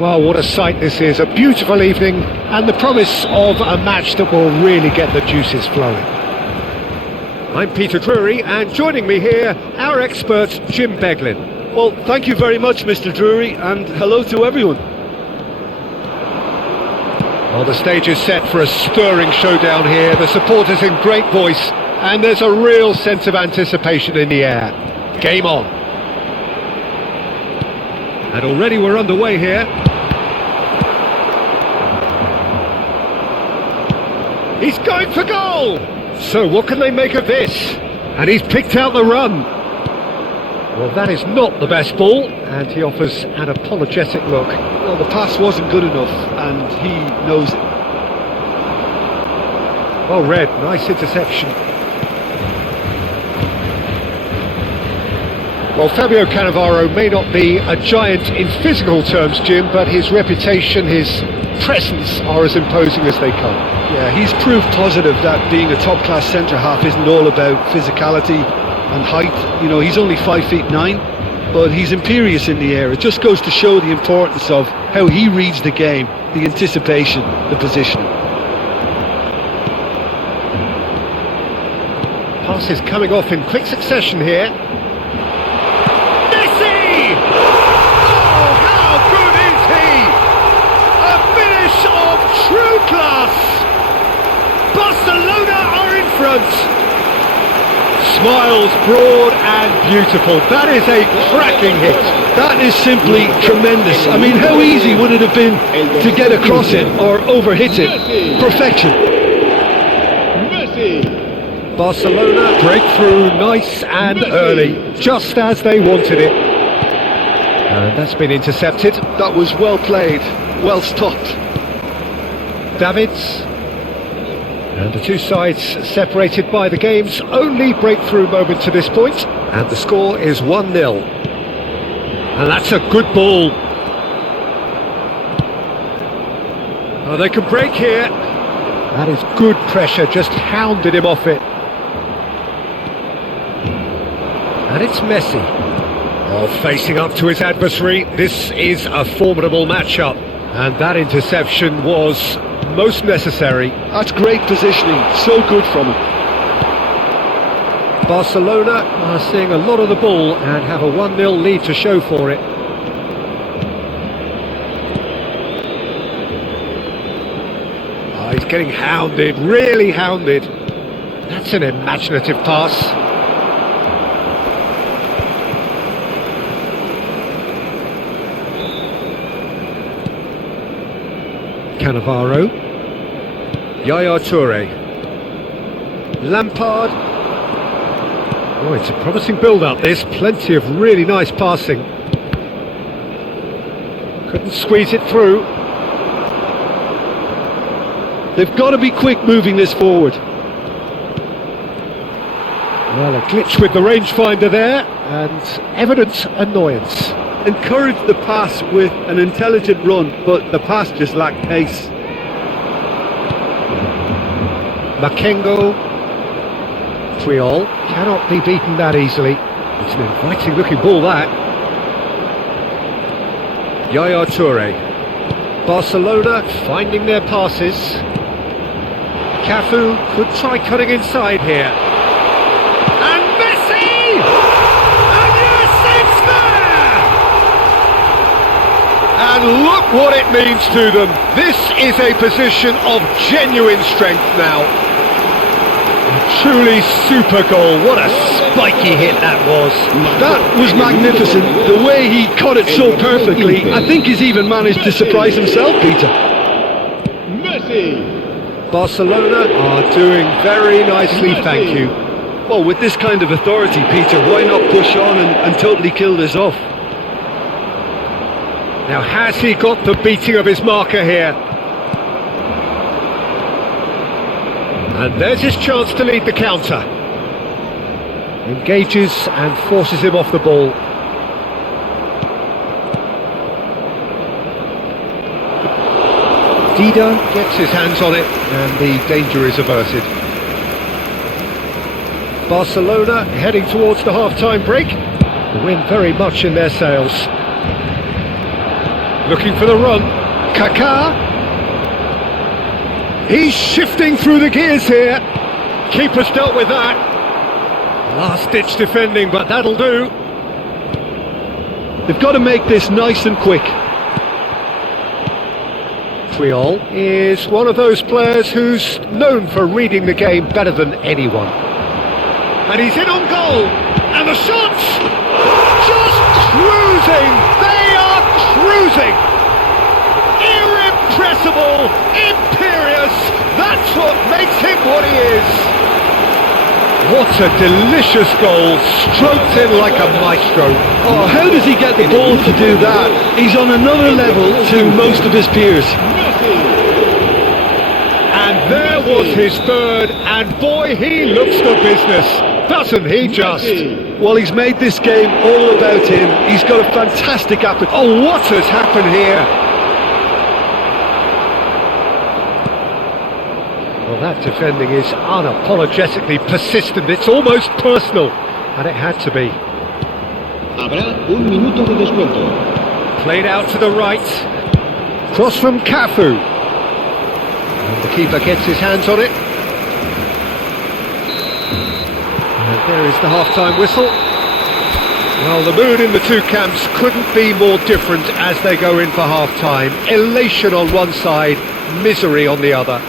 Well, what a sight this is, a beautiful evening and the promise of a match that will really get the juices flowing. I'm Peter Drury, and joining me here, our expert Jim Beglin. Well, thank you very much, Mr. Drury, and hello to everyone. Well, the stage is set for a stirring showdown here, the supporters in great voice, and there's a real sense of anticipation in the air. Game on. And already we're underway here. He's going for goal! So what can they make of this? And he's picked out the run. Well, that is not the best ball, and he offers an apologetic look. Well, the pass wasn't good enough, and he knows it. Well read, nice interception. Well, Fabio Cannavaro may not be a giant in physical terms, Jim, but his reputation, his presence are as imposing as they come. Yeah, he's proof positive that being a top-class centre-half isn't all about physicality and height. You know, he's only 5'9", but he's imperious in the air. It just goes to show the importance of how he reads the game, the anticipation, the positioning. Passes coming off in quick succession here. True class! Barcelona are in front! Smiles broad and beautiful. That is a cracking hit. That is simply tremendous. I mean, how easy would it have been to get across it or overhit it? Perfection. Barcelona breakthrough nice and early, just as they wanted it. And that's been intercepted. That was well played, well stopped. Davids, and the two sides separated by the game's only breakthrough moment to this point, and the score is 1-0. And that's a good ball. Oh, they can break here. That is good pressure, just hounded him off it. And it's Messi. Oh, facing up to his adversary. This is a formidable matchup, and that interception was most necessary. That's great positioning, so good from him. Barcelona are seeing a lot of the ball and have a 1-0 lead to show for it. Oh, he's getting hounded, really hounded. That's an imaginative pass. Cannavaro, Yaya Toure, Lampard. Oh, it's a promising build-up this, plenty of really nice passing. Couldn't squeeze it through. They've got to be quick moving this forward. Well, a glitch with the rangefinder there, and evident annoyance. Encouraged the pass with an intelligent run, but the pass just lacked pace. Makengo, Triol, cannot be beaten that easily. It's an inviting looking ball that. Yaya Toure. Barcelona finding their passes. Cafu could try cutting inside here. And Messi! And yes, it's there! And look what it means to them. This is a position of genuine strength now. A truly super goal. What a spiky hit that was. That was magnificent. The way he caught it so perfectly. I think he's even managed to surprise himself, Peter. Messi! Barcelona are doing very nicely, thank you. Well, with this kind of authority, Peter, why not push on and totally kill this off? Now, has he got the beating of his marker here? And there's his chance to lead the counter. Engages and forces him off the ball. Dida gets his hands on it and the danger is averted. Barcelona heading towards the half-time break. The wind very much in their sails. Looking for the run. Kaká. He's shifting through the gears here. Keeper's dealt with that. Last-ditch defending, but that'll do. They've got to make this nice and quick. Puyol is one of those players who's known for reading the game better than anyone. And he's in on goal. And the shots! Just cruising! They are cruising! Irrepressible! Imperious! That's what makes him what he is! What a delicious goal, stroked in like a maestro. Oh, how does he get the ball to do that? He's on another level to most of his peers. And there was his third, and boy, he looks the business, doesn't he just? Well, he's made this game all about him. He's got a fantastic appetite. Oh, what has happened here? Well, that defending is unapologetically persistent. It's almost personal, and it had to be. Habrá un minuto de descuento. Played out to the right. Cross from Cafu. And the keeper gets his hands on it. And there is the half-time whistle. Well, the mood in the two camps couldn't be more different as they go in for half-time. Elation on one side, misery on the other.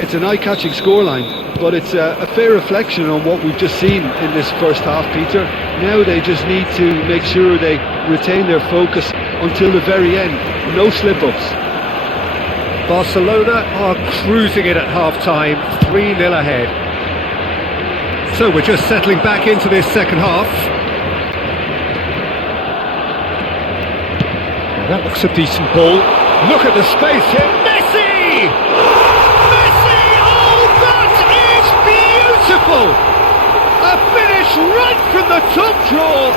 It's an eye-catching scoreline, but it's a fair reflection on what we've just seen in this first half, Peter. Now they just need to make sure they retain their focus until the very end. No slip-ups. Barcelona are cruising it at half-time, 3-0 ahead. So we're just settling back into this second half. Well, that looks a decent ball. Look at the space here. Messi! A finish right from the top draw.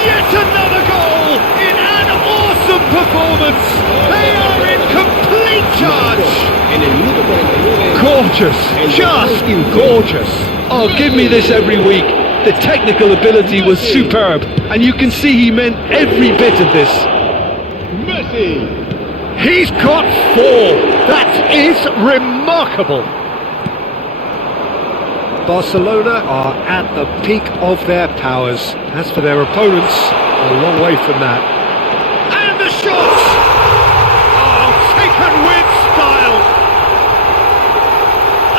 Yet another goal in an awesome performance. They are in complete charge. Gorgeous, just gorgeous. Oh, give me this every week. The technical ability was superb, and you can see he meant every bit of this. Messi. He's got 4. That is remarkable. Barcelona are at the peak of their powers. As for their opponents, a long way from that. And the shots! Oh, taken with style!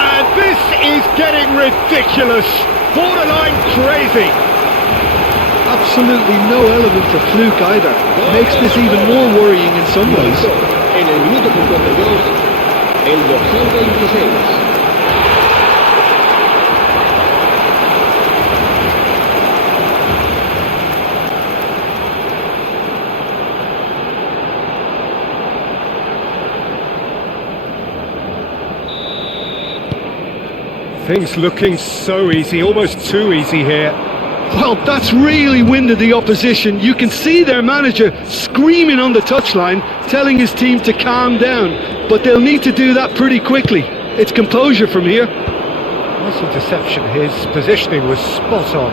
And this is getting ridiculous, borderline crazy. Absolutely no element of fluke either. Makes this even more worrying in some ways. En el minuto 52, el dorsal 26. Things looking so easy, almost too easy here. Well, that's really winded the opposition. You can see their manager screaming on the touchline, telling his team to calm down. But they'll need to do that pretty quickly. It's composure from here. Nice interception. His positioning was spot on.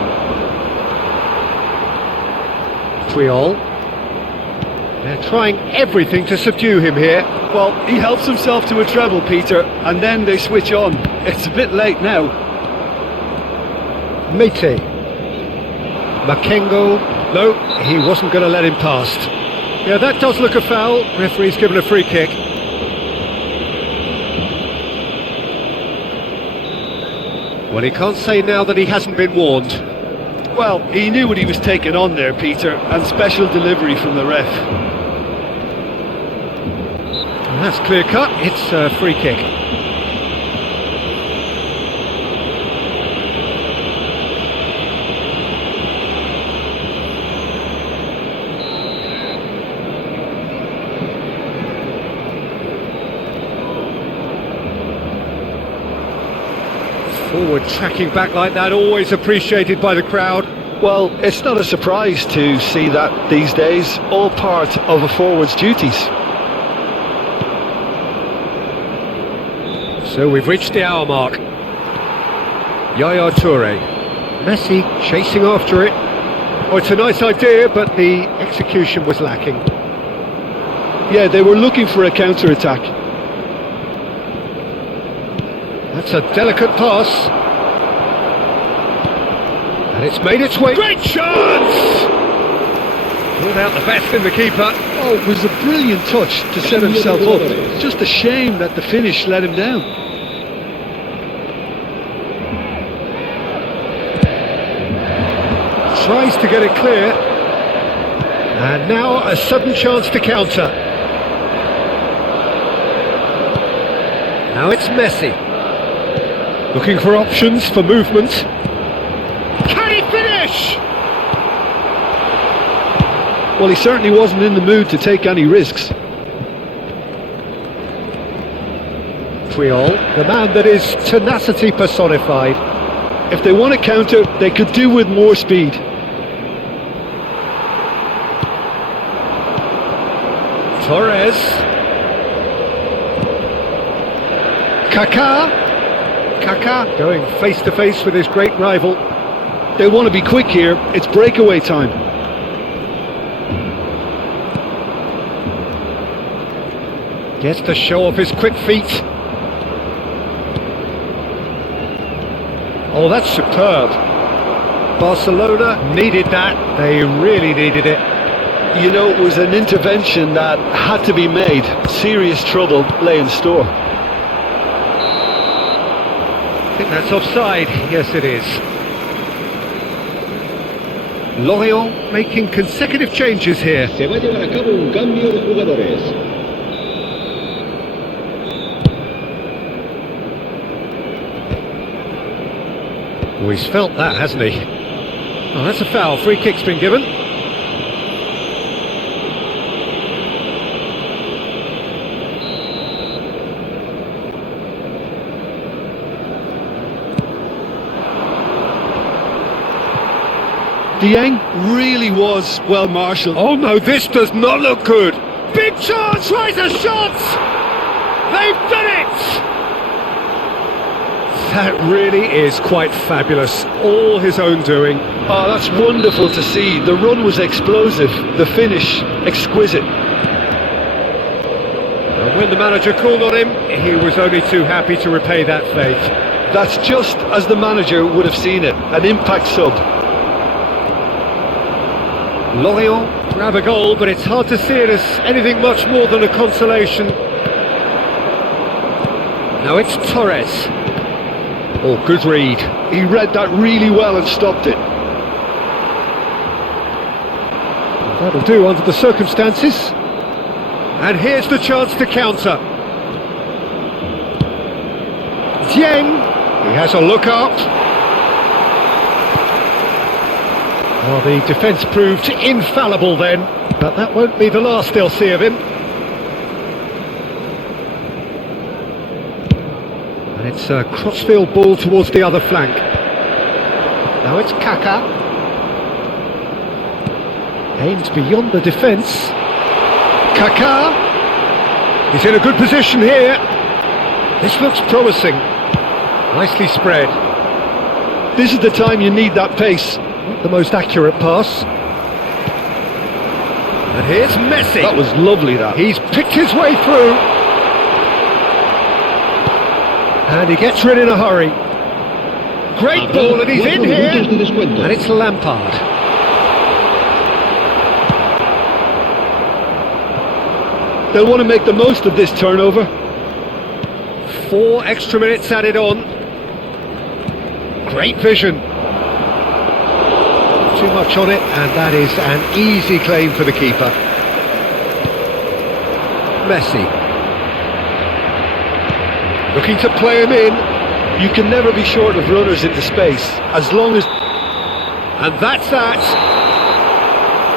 Puyol. They're trying everything to subdue him here. Well, he helps himself to a treble, Peter, and then they switch on. It's a bit late now. Mete. Makengo. No, he wasn't going to let him past. Yeah, that does look a foul. Referee's given a free kick. Well, he can't say now that he hasn't been warned. Well, he knew what he was taking on there, Peter, and special delivery from the ref. And that's clear cut. It's a free kick. Forward tracking back like that, always appreciated by the crowd. Well, it's not a surprise to see that these days, all part of a forward's duties. So we've reached the hour mark. Yaya Toure. Messi chasing after it. Oh, it's a nice idea, but the execution was lacking. Yeah, they were looking for a counter-attack. That's a delicate pass. And it's made its way. Great chance! Without the best in the keeper. Oh, it was a brilliant touch to set himself up. Just a shame that the finish let him down. Tries to get it clear. And now a sudden chance to counter. Now it's Messi. Looking for options for movement. Can he finish? Well, he certainly wasn't in the mood to take any risks. Triol, the man that is tenacity personified. If they want to counter, they could do with more speed. Torres. Kaká going face to face with his great rival. They want to be quick here. It's breakaway time. Gets to show off his quick feet. Oh, that's superb. Barcelona needed that. They really needed it. You know, it was an intervention that had to be made. Serious trouble lay in store. I think that's offside. Yes, it is. Lorient making consecutive changes here. Se va a llevar a cabo un cambio de jugadores. Oh, he's felt that, hasn't he? Oh, that's a foul. Free kick's been given. Dieng really was well marshalled. Oh no, this does not look good. Big chance, tries a shot. They've done it. That really is quite fabulous. All his own doing. Oh, that's wonderful to see. The run was explosive, the finish exquisite. And when the manager called on him, he was only too happy to repay that faith. That's just as the manager would have seen it, an impact sub. Lorient grab a goal, but it's hard to see it as anything much more than a consolation. Now it's Torres. Oh, good read. He read that really well and stopped it. That'll do under the circumstances. And here's the chance to counter. Dieng, he has a look up. Well, the defence proved infallible then, but that won't be the last they'll see of him. And it's a crossfield ball towards the other flank. Now it's Kaká. Aims beyond the defence. Kaká. He's in a good position here. This looks promising. Nicely spread. This is the time you need that pace. Not the most accurate pass. And here's Messi. That was lovely, that. He's picked his way through. And he gets rid in a hurry. Great ball, and he's in here. And it's Lampard. They'll want to make the most of this turnover. 4 extra minutes added on. Great vision. Too much on it, and that is an easy claim for the keeper. Messi. Looking to play him in. You can never be short of runners into space, as long as... And that's that.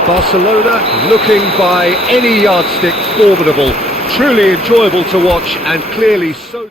Barcelona looking by any yardstick formidable. Truly enjoyable to watch, and clearly so...